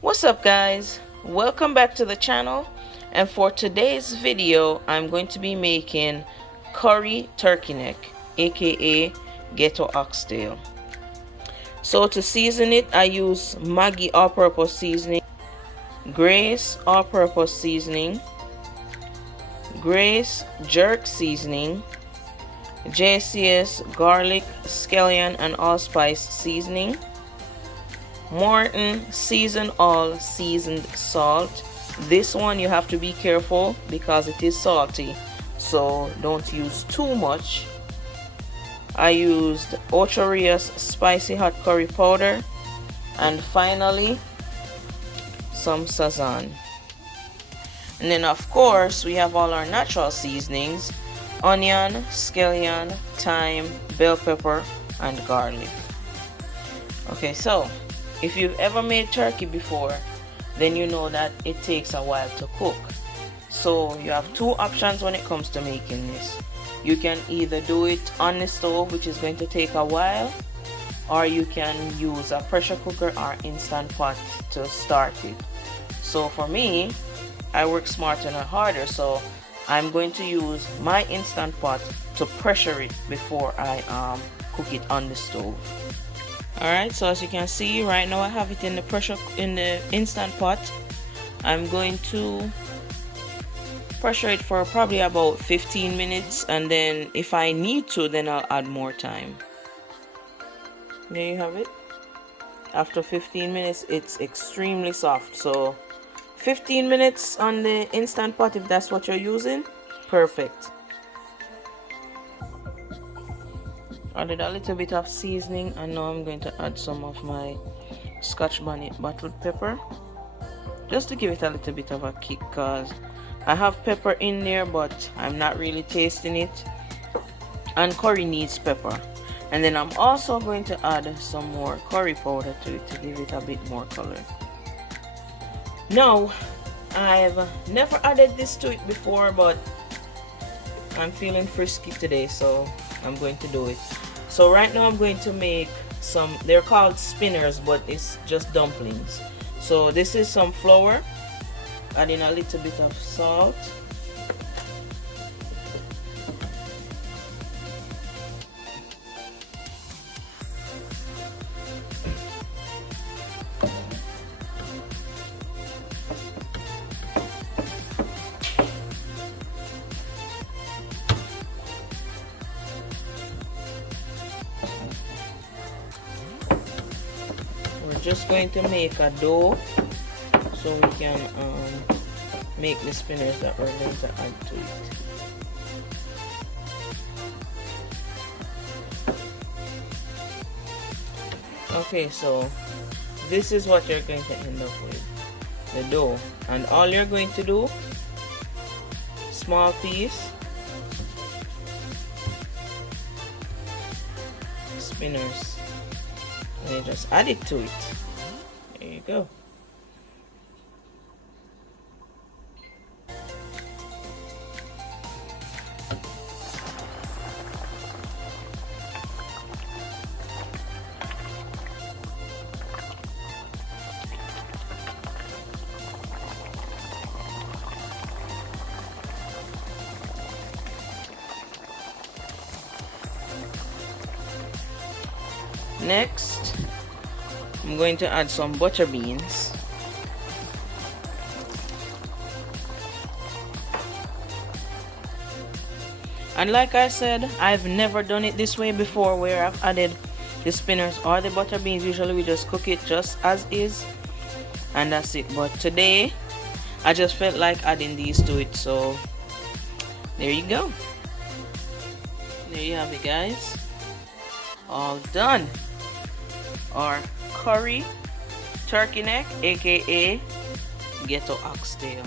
What's up, guys? Welcome back to the channel, and for today's video I'm going to be making curry turkey neck, aka Ghetto Oxtail. So to season it, I use Maggie All Purpose seasoning, Grace All Purpose seasoning, Grace Jerk seasoning, JCS garlic, scallion and allspice seasoning, Morton season all seasoned salt. This one you have to be careful because it is salty, so don't use too much. I used Ocho Rios spicy hot curry powder, and finally some Sazon. And then of course we have all our natural seasonings: onion, scallion, thyme, bell pepper and garlic. Okay, so if you've ever made turkey before, then you know that it takes a while to cook. So you have two options when it comes to making this. You can either do it on the stove, which is going to take a while, or you can use a pressure cooker or instant pot to start it. So for me, I work smarter and harder, so I'm going to use my instant pot to pressure it before I cook it on the stove. Alright, so as you can see right now I have it in the instant pot. I'm going to pressure it for probably about 15 minutes, and then if I need to, then I'll add more time. There you have it. After 15 minutes it's extremely soft, so 15 minutes on the instant pot if that's what you're using, perfect. Added a little bit of seasoning, and now I'm going to add some of my Scotch bonnet bottled pepper just to give it a little bit of a kick, because I have pepper in there but I'm not really tasting it, and curry needs pepper. And then I'm also going to add some more curry powder to it to give it a bit more color. Now I've never added this to it before, but I'm feeling frisky today, so I'm going to do it. So right now I'm going to make some, they're called spinners but it's just dumplings. So this is some flour, adding a little bit of salt, just going to make a dough so we can make the spinners that we're going to add to it. Okay, so this is what you're going to end up with, the dough, and all you're going to do, small piece, spinners, and you just add it to it. There you go. Next, I'm going to add some butter beans. And like I said, I've never done it this way before, where I've added the spinners or the butter beans. Usually we just cook it just as is and that's it. But today I just felt like adding these to it, so there you go. There you have it, guys. All done. Our curry turkey neck, aka Ghetto Oxtail.